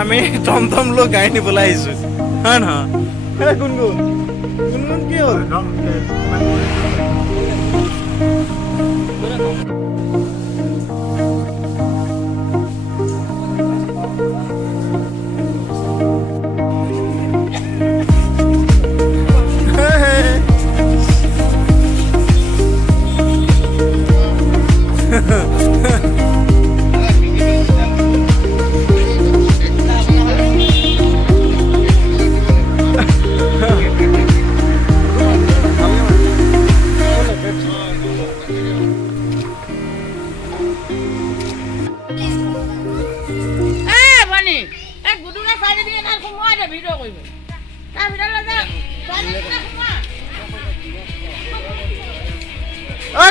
আমি টমটম লৈ গাড়ী নিবলৈ আহিছোঁ হয় নহয় গুণগুণ গুণগুণ কি হ'ল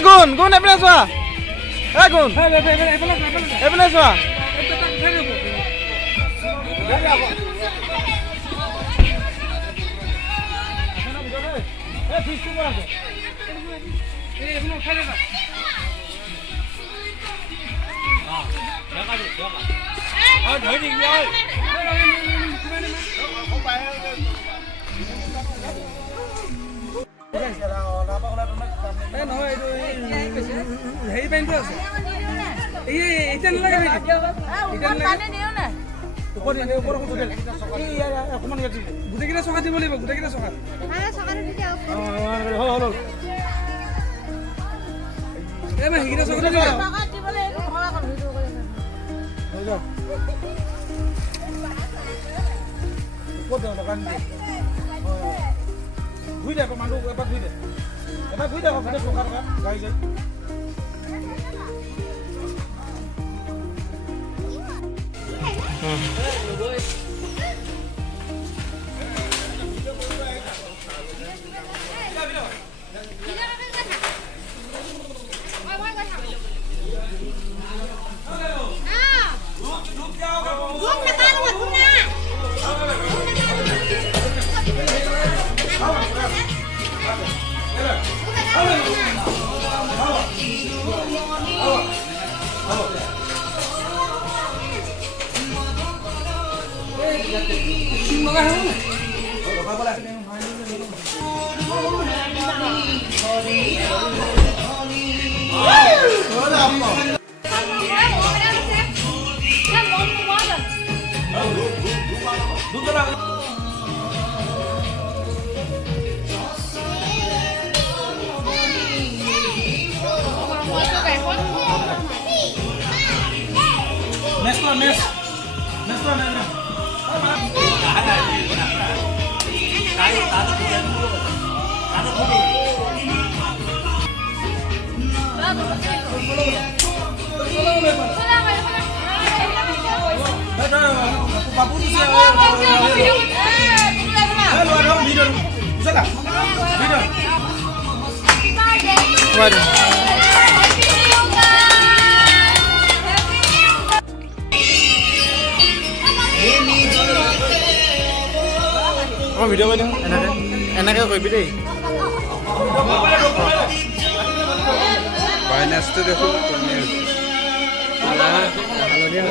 গুণ গুণ এইপিনে চোৱা গুণ এইপিনে চোৱা হেৰি পেণ্টটো আছে এতিয়া নালাগে গোটেইকেইটা চকা দিব লাগিব গোটেইকেইটা চকা সেইকেইটা চকা দিব ধুই দে মানুহ এবাৰ ধুই দে টকা গাড়ী যায় ভিডিঅ' কৰি দিওঁ এনেকৈ কৰিবি দেই বাইনাছটো দেখোন হালধীয়া